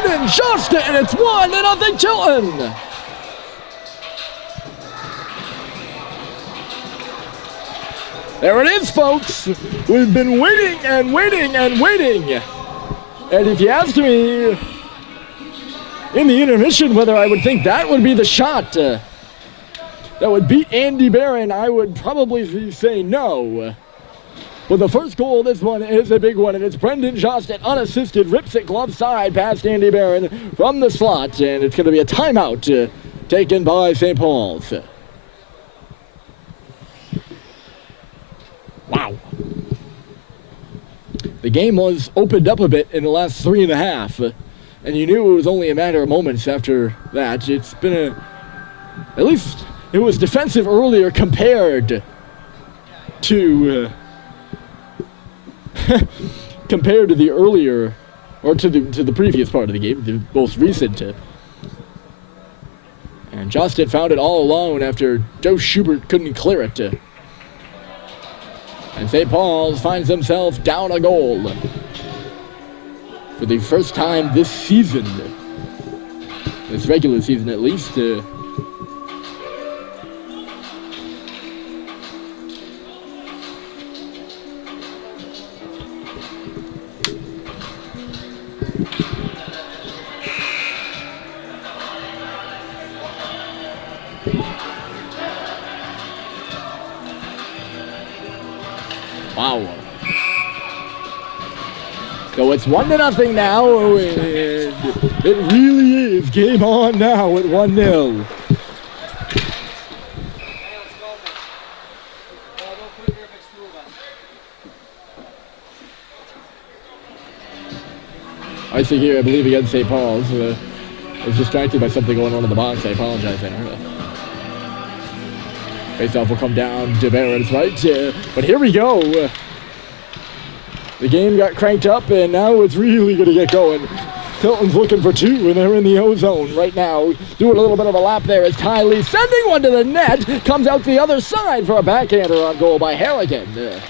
Brendan Johnston, and it's 1-0 Tilton. There it is, folks. We've been waiting and waiting and waiting. And if you asked me in the intermission whether I would think that would be the shot that would beat Andy Barron, I would probably say no. But the first goal of this one is a big one, and it's Brendan Johnston, unassisted, rips it glove side past Andy Barron from the slot, and it's going to be a timeout taken by St. Paul's. Wow. The game was opened up a bit in the last 3.5, and you knew it was only a matter of moments after that. It's been at least it was defensive earlier compared to compared to the earlier, or to the previous part of the game, the most recent. And Johnston found it all alone after Joe Schubert couldn't clear it. And St. Paul's finds himself down a goal for the first time this season, this regular season at least. Wow. So it's 1-0 now, and it really is game on now at 1-0. I see here, I believe against St. Paul's. I was distracted by something going on in the box. I apologize there. Faceoff will come down to Barron's right, but here we go. The game got cranked up, and now it's really going to get going. Tilton's looking for two, and they're in the O-zone right now. Doing a little bit of a lap there as Ty Lee sending one to the net. Comes out the other side for a backhander on goal by Harrigan.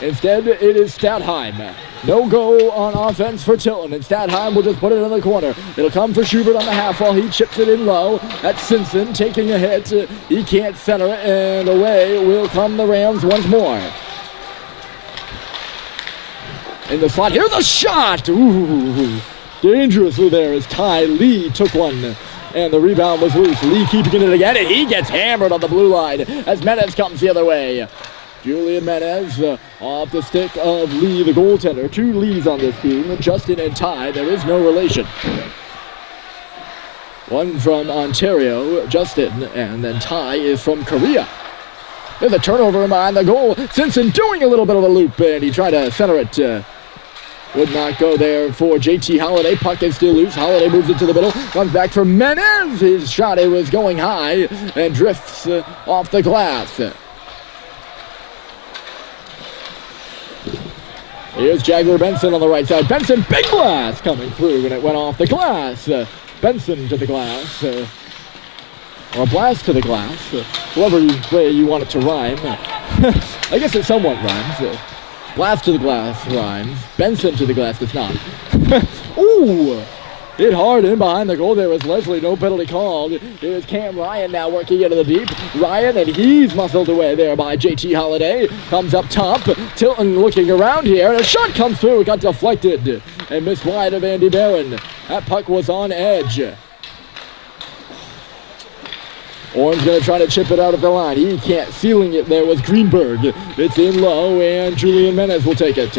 Instead, it is Stadheim. No goal on offense for Tilton, and Stadheim will just put it in the corner. It'll come for Schubert on the half wall. He chips it in low. That's Simpson taking a hit. He can't center it, and away will come the Rams once more. In the slot, here's a shot! Ooh, dangerously there as Ty Lee took one. And the rebound was loose. Lee keeping it again, and he gets hammered on the blue line as Menez comes the other way. Julian Menez off the stick of Lee, the goaltender. Two Lees on this team, Justin and Ty. There is no relation. One from Ontario, Justin, and then Ty is from Korea. There's a turnover behind the goal. Simpson doing a little bit of a loop, and he tried to center it. Would not go there for JT Holiday. Puck is still loose. Holiday moves it to the middle. Comes back for Menez. His shot, it was going high and drifts off the glass. Here's Jagger Benson on the right side. Benson, big blast coming through, and it went off the glass. Benson to the glass. Or a blast to the glass. Whatever way you want it to rhyme. I guess it somewhat rhymes. Blast to the glass rhymes. Benson to the glass does not. Ooh! Hit hard in behind the goal there was Leslie. No penalty called. Here's Cam Ryan now working into the deep. Ryan, and he's muscled away there by JT Holiday. Comes up top. Tilton looking around here. And a shot comes through. It got deflected and missed wide of Andy Barron. That puck was on edge. Orm's going to try to chip it out of the line. He can't. Sealing it there was Greenberg. It's in low, and Julian Menez will take it.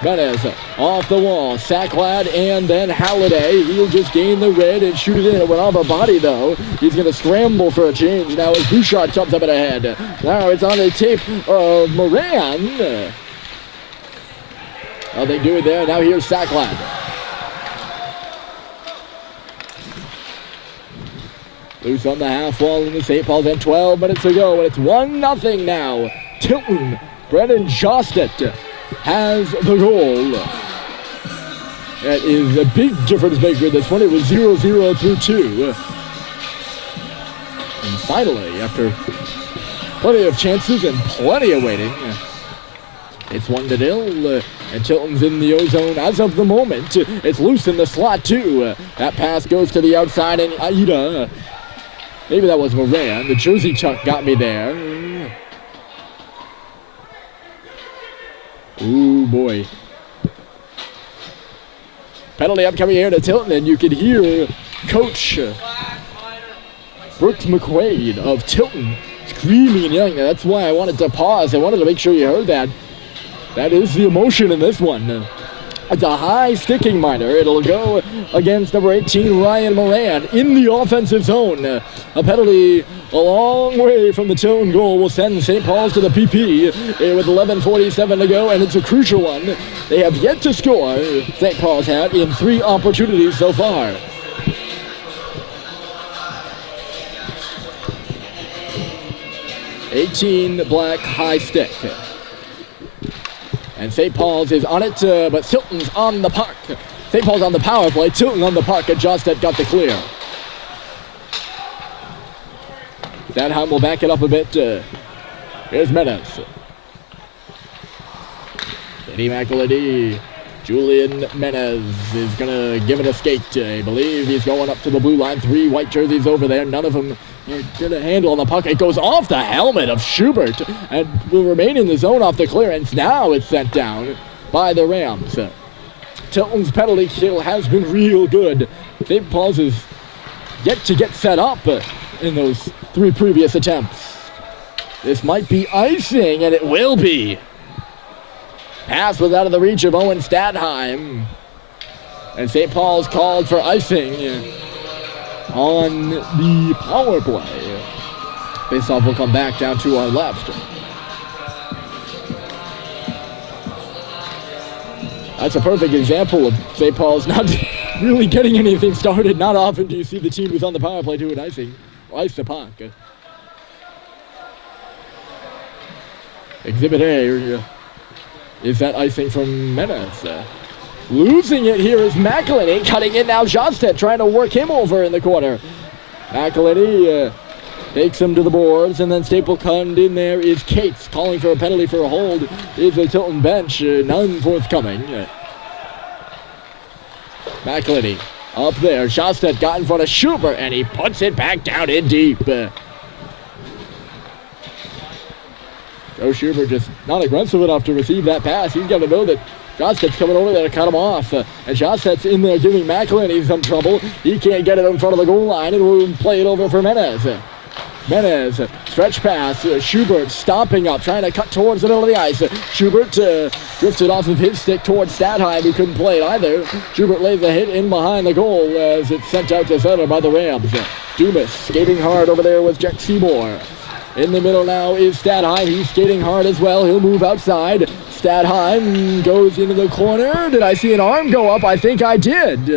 Menez off the wall. Sacklad and then Halliday. He'll just gain the red and shoot it in. It went off a body, though. He's going to scramble for a change now as Bouchard comes up and ahead. Now it's on the tape of Moran. Well, they do it there. Now here's Sacklad. Loose on the half wall in the St. Paul's end. 12 minutes to go, and it's 1-0 now. Tilton, Brendan Johnston has the goal. That is a big difference maker in this one. It was 0-0 through 2. And finally, after plenty of chances and plenty of waiting, it's 1-0. And Tilton's in the O-zone as of the moment. It's loose in the slot, too. That pass goes to the outside, and Aida. Maybe that was Moran. The jersey chuck got me there. Ooh, boy. Penalty upcoming here to Tilton, and you can hear Coach Brooks McQuaid of Tilton screaming and yelling. That's why I wanted to pause. I wanted to make sure you heard that. That is the emotion in this one. It's a high sticking minor. It'll go against number 18, Ryan Moran, in the offensive zone. A penalty a long way from the Tilton goal will send St. Paul's to the PP with 11:47 to go, and it's a crucial one. They have yet to score, St. Paul's had, in 3 opportunities so far. '18 black high stick. And St. Paul's is on it, but Tilton's on the puck. St. Paul's on the power play, Tilton on the puck, and Jostet got the clear. Stanheim will back it up a bit. Here's Menace. Eddie McElady. Julian Menez is going to give it a skate. I believe he's going up to the blue line. 3 white jerseys over there. None of them get a handle on the puck. It goes off the helmet of Schubert and will remain in the zone off the clearance. Now it's sent down by the Rams. Tilton's penalty kill has been real good. St. Paul's is yet to get set up in those 3 previous attempts. This might be icing, and it will be. Pass was out of the reach of Owen Stadheim. And St. Paul's called for icing on the power play. Faceoff will come back down to our left. That's a perfect example of St. Paul's not really getting anything started. Not often do you see the team who's on the power play do an icing. Or ice the puck. Exhibit A. Is that icing from Menace? Losing it here is McElhinney, cutting in now. Jostet trying to work him over in the corner. McElhinney takes him to the boards, and then Stapleton in there is Cates calling for a penalty for a hold. Is a Tilton bench, none forthcoming. McElhinney up there. Jostet got in front of Schubert, and he puts it back down in deep. Joe Schubert just not aggressive enough to receive that pass. He's got to know that Jostet's coming over there to cut him off. And Jostet's in there giving McElhinney some trouble. He can't get it in front of the goal line, and will play it over for Menez. Menez, stretch pass. Schubert stomping up, trying to cut towards the middle of the ice. Schubert drifted off of his stick towards Stadheim, who couldn't play it either. Schubert lays a hit in behind the goal as it's sent out to center by the Rams. Dumas skating hard over there with Jack Seymour. In the middle now is Stadheim. He's skating hard as well. He'll move outside. Stadheim goes into the corner. Did I see an arm go up? I think I did.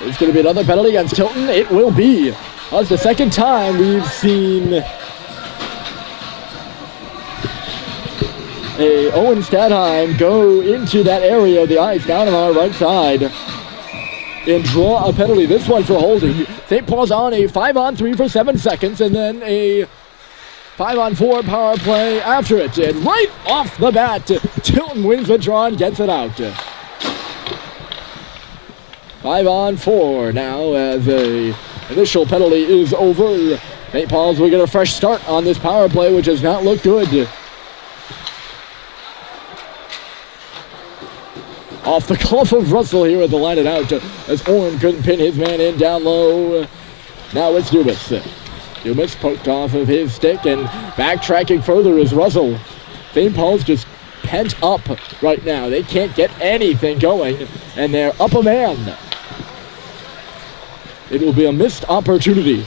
It's going to be another penalty against Tilton. It will be. That's the second time we've seen Owen Stadheim go into that area of the ice down on our right side and draw a penalty. This one for holding. St. Paul's on a 5-on-3 for 7 seconds, and then a 5-on-4 power play after it. And right off the bat, Tilton wins the draw and gets it out. 5-on-4 now as a initial penalty is over. St. Paul's will get a fresh start on this power play, which has not looked good. Off the cuff of Russell here at the line it out as Orn couldn't pin his man in down low. Now it's Dumas. Dumas poked off of his stick, and backtracking further is Russell. St. Paul's just pent up right now. They can't get anything going, and they're up a man. It will be a missed opportunity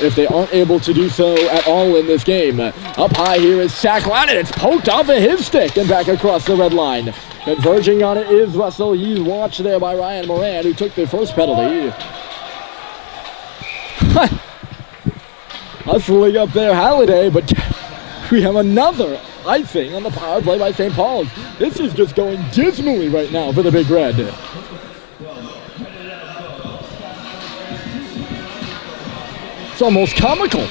if they aren't able to do so at all in this game. Up high here is Sackline, and it's poked off of his stick and back across the red line. Converging on it is Russell. He's watched there by Ryan Moran, who took the first penalty. Hustling up there, Halliday, but we have another icing on the power play by St. Paul's. This is just going dismally right now for the Big Red. It's almost comical.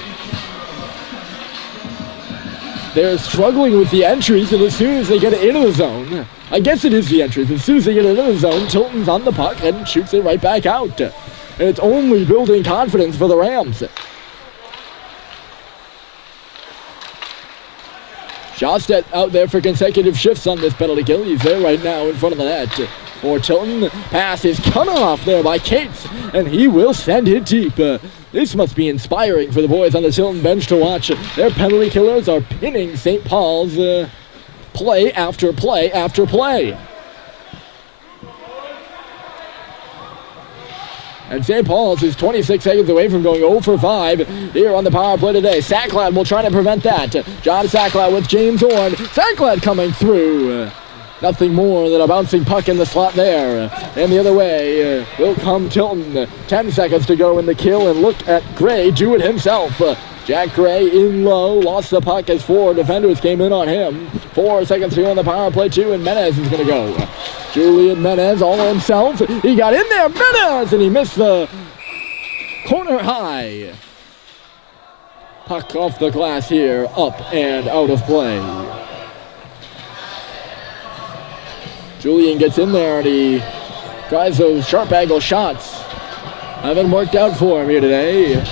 they're struggling with the entries, and as soon as they get it into the zone, I guess it is the entries, as soon as they get it into the zone, Tilton's on the puck and shoots it right back out. And it's only building confidence for the Rams. Shostet out there for consecutive shifts on this penalty kill. He's there right now in front of the net. For Tilton, pass is cut off there by Cates, and he will send it deep. This must be inspiring for the boys on the Tilton bench to watch. Their penalty killers are pinning St. Paul's play after play after play. And St. Paul's is 26 seconds away from going 0 for 5 here on the power play today. Sacklad will try to prevent that. John Sacklad with James Orn. Sacklad coming through. Nothing more than a bouncing puck in the slot there. And the other way will come Tilton. 10 seconds to go in the kill, and look at Gray do it himself. Jack Gray in low, lost the puck as 4 defenders came in on him. 4 seconds to go on the power play 2, and Menez is going to go. Julian Menez all himself. He got in there, Menez, and he missed the corner high. Puck off the glass here, up and out of play. Julian gets in there and he tries those sharp angle shots. Haven't worked out for him here today.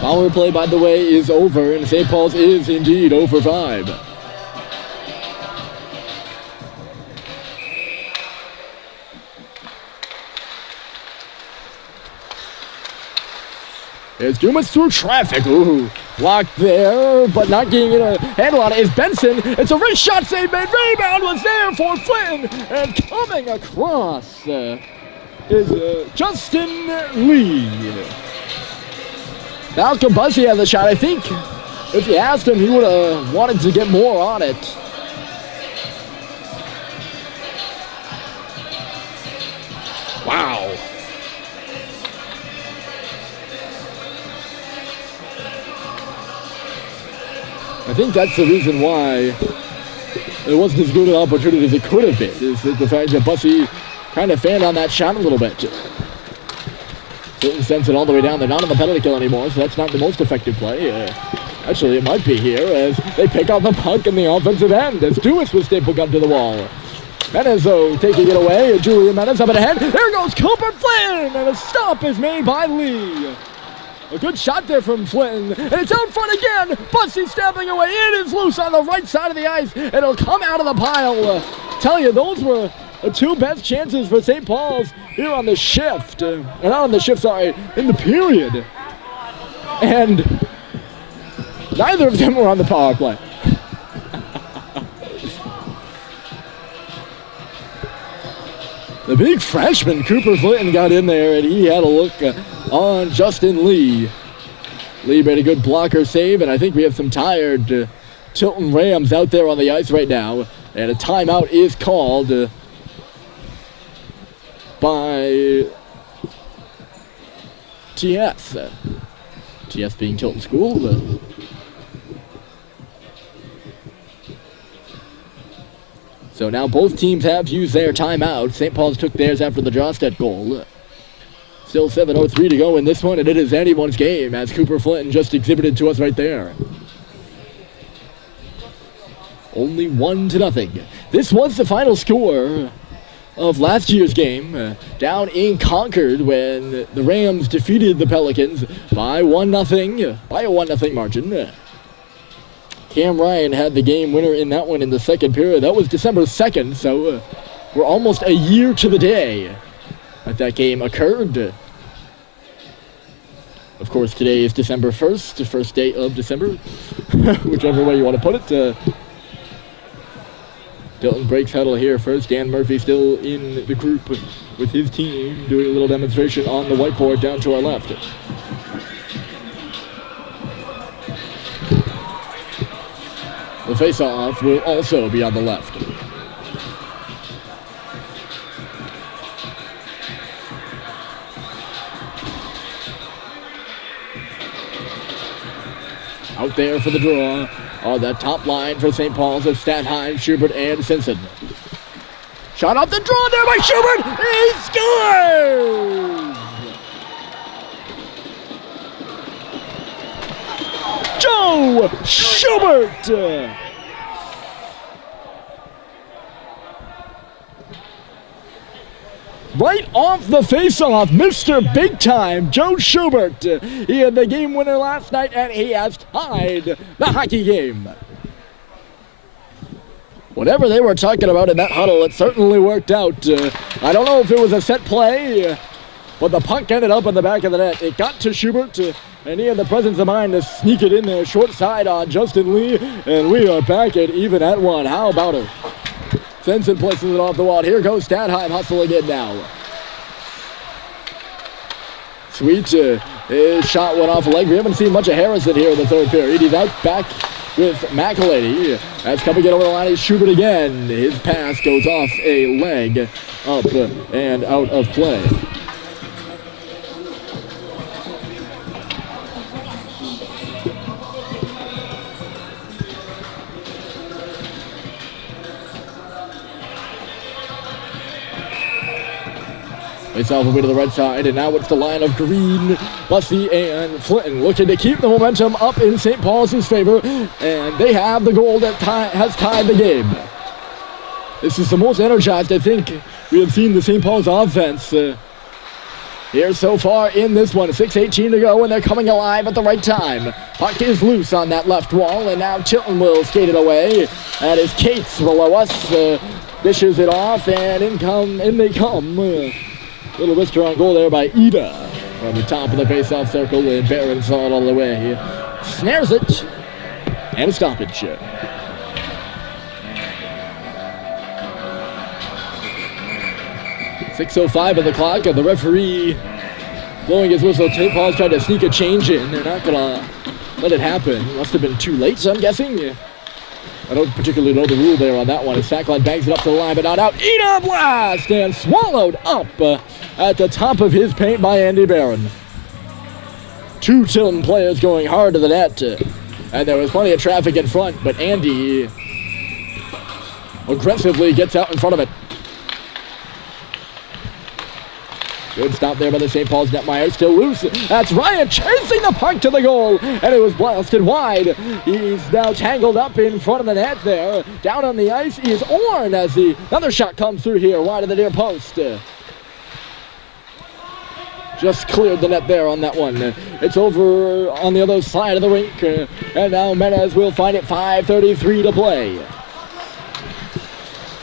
Power play, by the way, is over, and St. Paul's is indeed 0 for 5. As Dumas through traffic. Ooh, blocked there, but not getting a handle on it is Benson. It's a wrist shot save made. Rebound was there for Flynn. And coming across is Justin Lee. Malcolm Bussey had the shot. I think if you asked him, he would have wanted to get more on it. Wow. I think that's the reason why it wasn't as good an opportunity as it could have been, is the fact that Bussey kind of fanned on that shot a little bit. Tilton sends it all the way down. They're not on the penalty kill anymore, so that's not the most effective play. Actually, it might be here as they pick up the puck in the offensive end as Dewis was stapled gun to the wall. Menez, though, taking it away. Julian Menez up ahead. There goes Cooper Flynn, and a stop is made by Lee. A good shot there from Flynn, and it's out front again. Bussey stabbing away. It is loose on the right side of the ice, and it'll come out of the pile. Tell you, those were the 2 best chances for St. Paul's here on the shift. Not on the shift, sorry, in the period. And neither of them were on the power play. The big freshman, Cooper Flynn, got in there, and he had a look on Justin Lee. Lee made a good blocker save, and I think we have some tired Tilton Rams out there on the ice right now. And a timeout is called by TS. TS being Tilton School. So now both teams have used their timeout. St. Paul's took theirs after the Jostet goal. Still 7:03 to go in this one, and it is anyone's game, as Cooper Flynn just exhibited to us right there. Only 1-0. This was the final score of last year's game down in Concord when the Rams defeated the Pelicans by 1-0, by a 1-0 margin. Cam Ryan had the game winner in that one in the second period. That was December 2nd, so we're almost a year to the day that game occurred. Of course, today is December 1st, the first day of December, whichever way you want to put it. Tilton breaks huddle here first. Dan Murphy still in the group with his team, doing a little demonstration on the whiteboard down to our left. The face-off will also be on the left. Out there for the draw on the top line for St. Paul's of Stanheim, Schubert, and Simpson. Shot off the draw there by Schubert. He scores! Joe Schubert right off the face-off, Mr. Big Time, Joe Schubert. He had the game winner last night, and he has tied the hockey game. Whatever they were talking about in that huddle, it certainly worked out. I don't know if it was a set play, but the puck ended up in the back of the net. It got to Schubert, and he had the presence of mind to sneak it in there short side on Justin Lee, and we are back at even at one. How about it? Svensson places it off the wall. Here goes Stadheim hustling in now. Sweet, his shot went off a leg. We haven't seen much of Harrison here in the third period. He's out back with McElady. That's coming in over the line is Schubert again. His pass goes off a leg, up and out of play. It's off away to the right side, and now it's the line of Green, Bussey, and Flinton looking to keep the momentum up in St. Paul's favor, and they have the goal that has tied the game. This is the most energized I think we have seen the St. Paul's offense here so far in this one. 6:18 to go, and they're coming alive at the right time. Puck is loose on that left wall, and now Tilton will skate it away. That is Cates below us, dishes it off, and in they come. Little wrister on goal there by Ida from the top of the face-off circle, and Barron saw it all the way. He snares it, and a stoppage. 6:05 on the clock, and the referee blowing his whistle. St. Paul's tried to sneak a change in. They're not gonna let it happen. Must have been too late, so I'm guessing. I don't particularly know the rule there on that one. Sackline bangs it up to the line, but not out. Ida blast, and swallowed up at the top of his paint by Andy Barron. Two Tilton players going hard to the net, and there was plenty of traffic in front, but Andy aggressively gets out in front of it. Good stop there by the St. Paul's netminder, still loose. That's Ryan chasing the puck to the goal, and it was blasted wide. He's now tangled up in front of the net there. Down on the ice is Orn as another shot comes through here, wide of the near post. Just cleared the net there on that one. It's over on the other side of the rink, and now Menez will find it. 5:33 to play.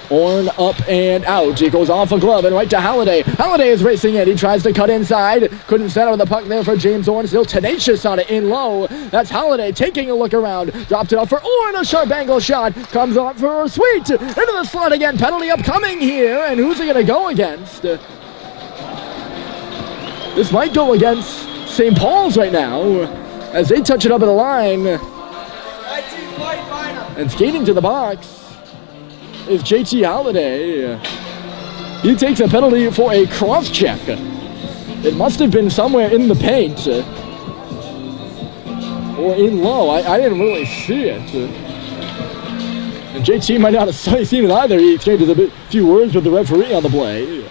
Orn up and out. He goes off a glove and right to Halliday. Halliday is racing in. He tries to cut inside. Couldn't settle the puck there for James Orn. Still tenacious on it in low. That's Halliday taking a look around. Dropped it off for Orn. A sharp angle shot. Comes off for Sweet. Into the slot again. Penalty upcoming here. And who's it going to go against? This might go against St. Paul's right now as they touch it up at the line. And skating to the box is JT Halliday. He takes a penalty for a cross check. It must have been somewhere in the paint or in low. I didn't really see it. And JT might not have seen it either. He exchanged a few words with the referee on the play.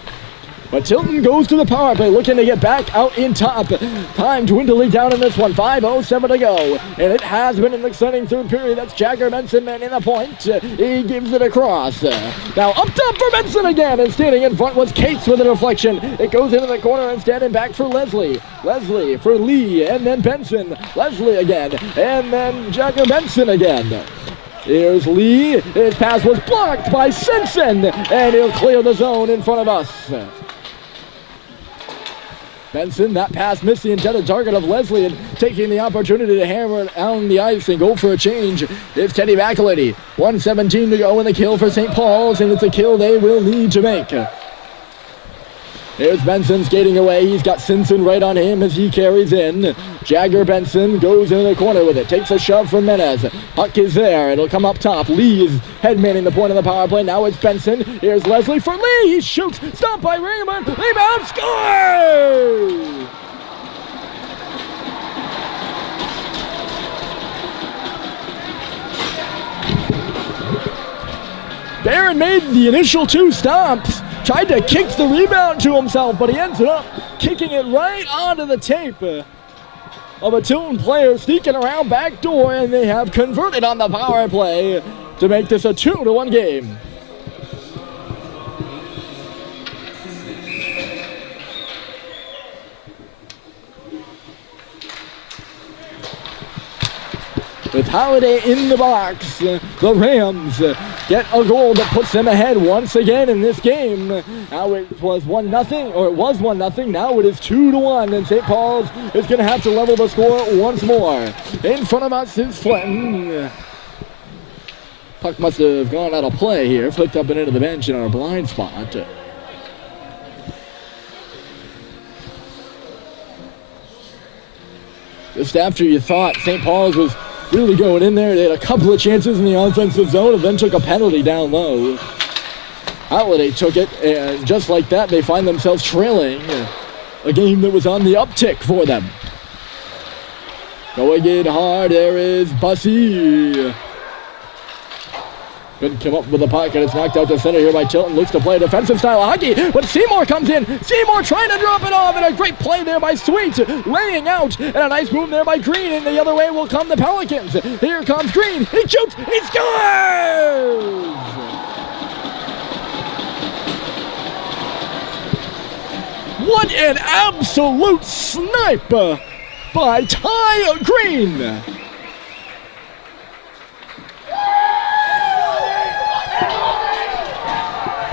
But Tilton goes to the power play, looking to get back out in top. Time dwindling down in this one. 5:07 to go. And it has been an exciting third period. That's Jagger Benson in the point. He gives it across. Now up top for Benson again. And standing in front was Cates with a deflection. It goes into the corner and standing back for Leslie. Leslie for Lee. And then Benson. Leslie again. And then Jagger Benson again. Here's Lee. His pass was blocked by Simpson. And he'll clear the zone in front of us. Benson, that pass missed the intended target of Leslie, and taking the opportunity to hammer it on the ice and go for a change. It's Teddy McElady. 1:17 to go in the kill for St. Paul's, and it's a kill they will need to make. Here's Benson skating away. He's got Simpson right on him as he carries in. Jagger Benson goes into the corner with it. Takes a shove from Menez. Puck is there. It'll come up top. Lee is headmanning the point of the power play. Now it's Benson. Here's Leslie for Lee. He shoots. Stopped by Raymond. Rebound. Score! Barron made the initial two stops. Tried to kick the rebound to himself, but he ended up kicking it right onto the tape of a Tilton player sneaking around back door, and they have converted on the power play to make this a 2-1 game. with Holiday in the box. The Rams get a goal that puts them ahead once again in this game. Now it was 1-0, or it was 1-0. Now it is 2-1, and St. Paul's is going to have to level the score once more. In front of us is Flinton. Puck must have gone out of play here, flicked up and into the bench in our blind spot. Just after you thought St. Paul's was really going in there, they had a couple of chances in the offensive zone and then took a penalty down low. Holiday took it, and just like that, they find themselves trailing a game that was on the uptick for them. Going in hard, there is Bussy. Couldn't come up with the puck, and it's knocked out to center here by Tilton. Looks to play defensive style of hockey, but Seymour comes in. Seymour trying to drop it off, and a great play there by Sweet, laying out, and a nice move there by Green, and the other way will come the Pelicans. Here comes Green. He shoots. He scores! What an absolute snipe by Ty Green.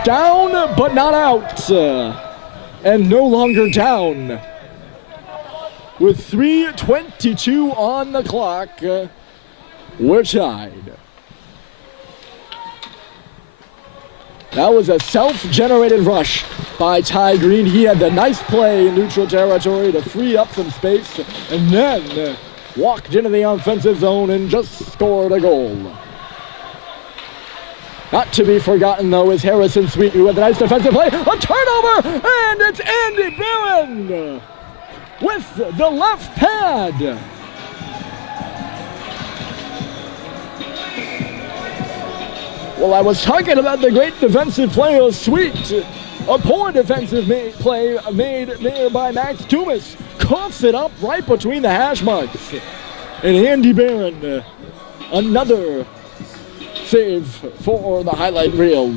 Down, but not out, and no longer down. With 3:22 on the clock, we're tied. That was a self-generated rush by Ty Green. He had the nice play in neutral territory to free up some space, and then walked into the offensive zone and just scored a goal. Not to be forgotten, though, is Harrison Sweet, who had the nice defensive play. A turnover, and it's Andy Barron with the left pad. Well, I was talking about the great defensive play of Sweet. A poor defensive play made there by Max Toomas. Coughs it up right between the hash marks. And Andy Barron, another save for the highlight reel.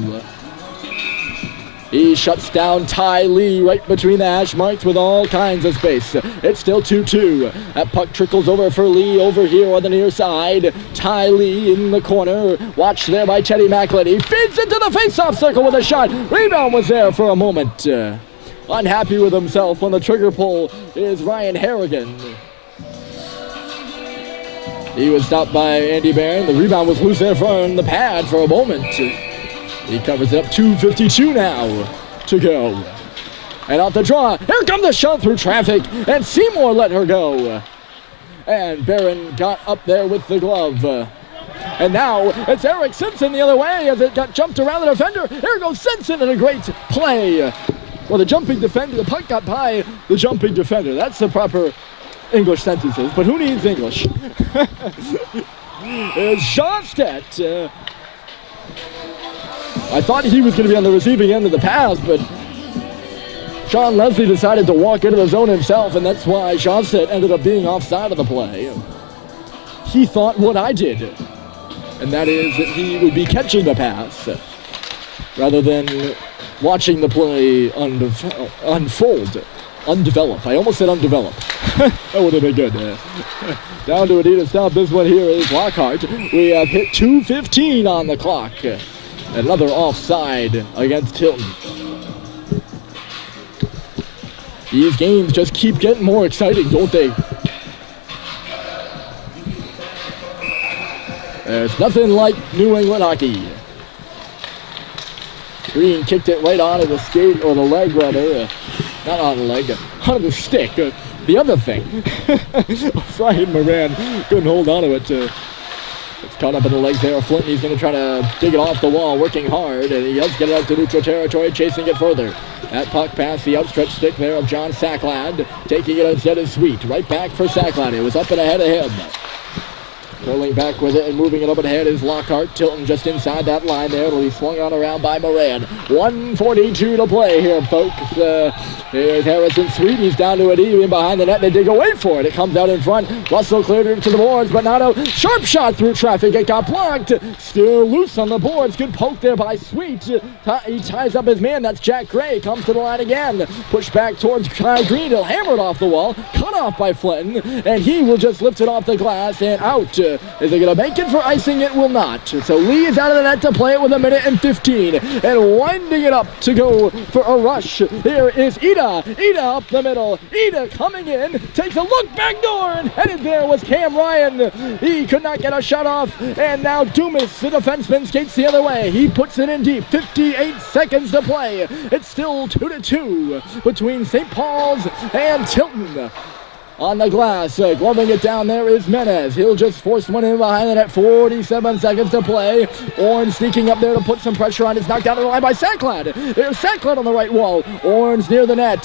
He shuts down Ty Lee right between the hash marks with all kinds of space. It's still 2-2. That puck trickles over for Lee over here on the near side. Ty Lee in the corner. Watched there by Teddy Macklin. He feeds into the face-off circle with a shot. Rebound was there for a moment. Unhappy with himself on the trigger pull is Ryan Harrigan. He was stopped by Andy Barron. The rebound was loose there from the pad for a moment. He covers it up. 2:52 now to go. And off the draw, here comes the shot through traffic, and Seymour let her go. And Barron got up there with the glove. And now it's Eric Simpson the other way as it got jumped around the defender. Here goes Simpson in a great play. Well, the jumping defender, the puck got by the jumping defender. That's the proper English sentences, but who needs English? It's Shawstedt. I thought he was going to be on the receiving end of the pass, but Sean Leslie decided to walk into the zone himself, and that's why Shawstedt ended up being offside of the play. He thought what I did, and that is that he would be catching the pass rather than watching the play unfold. Undeveloped. I almost said undeveloped. That would have been good. Down to a D to stop this one here is Lockhart. We have hit 2:15 on the clock. Another offside against Tilton. These games just keep getting more exciting, don't they? There's nothing like New England hockey. Green kicked it right onto the skate, or the leg rather. Not on the leg, on the stick. The other thing. Brian Moran couldn't hold on to it. It's caught up in the legs there of Flint. He's going to try to dig it off the wall, working hard, and he does get it out to neutral territory, chasing it further. That puck past the outstretched stick there of John Sacklad. Taking it instead is Sweet. Right back for Sacklad. It was up and ahead of him. Curling back with it and moving it up ahead is Lockhart. Tilton just inside that line there. It'll be swung on around by Moran. 1:42 to play here, folks. Here's Harrison Sweet. He's down to it even behind the net. They dig away for it. It comes out in front. Russell cleared it to the boards, but not a sharp shot through traffic. It got blocked. Still loose on the boards. Good poke there by Sweet. He ties up his man. That's Jack Gray. Comes to the line again. Pushed back towards Ty Green. He'll hammer it off the wall. Cut off by Flinton. And he will just lift it off the glass and out. Is it going to make it for icing? It will not. So Lee is out of the net to play it with 1:15. And winding it up to go for a rush. Here is Ida. Ida up the middle. Ida coming in. Takes a look back door. And headed there was Cam Ryan. He could not get a shot off. And now Dumas, the defenseman, skates the other way. He puts it in deep. 58 seconds to play. It's still 2-2 between St. Paul's and Tilton. On the glass, gloving it down there is Menez. He'll just force one in behind the net. 47 seconds to play. Orange sneaking up there to put some pressure on. It's knocked down to the line by Sacklad. Here's Sacklad on the right wall. Orange near the net.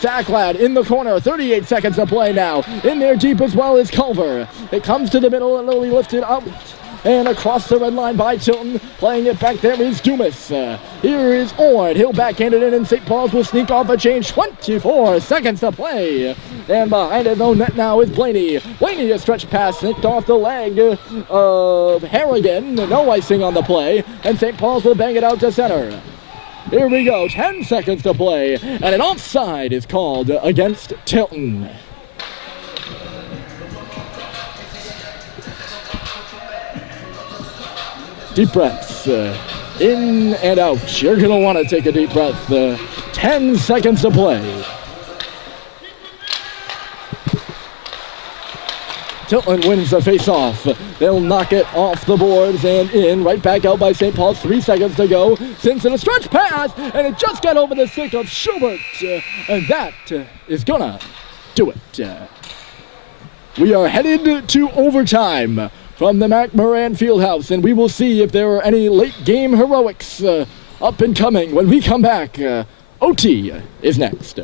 Sacklad in the corner. 38 seconds to play now. In there deep as well is Culver. It comes to the middle and Lily lifted up. And across the red line by Tilton. Playing it back there is Dumas. Here is Ord. He'll backhand it in, and St. Paul's will sneak off a change. 24 seconds to play. And behind it, though, net now is Blaney. Blaney, a stretch pass nicked off the leg of Harrigan. No icing on the play. And St. Paul's will bang it out to center. Here we go. 10 seconds to play. And an offside is called against Tilton. Deep breaths, in and out. You're going to want to take a deep breath. 10 seconds to play. Tilton wins the face-off. They'll knock it off the boards and in. Right back out by St. Paul's. 3 seconds to go. Simpson a stretch pass, and it just got over the stick of Schubert. And that is going to do it. We are headed to overtime from the MacMorran Fieldhouse, and we will see if there are any late-game heroics up and coming when we come back. OT is next.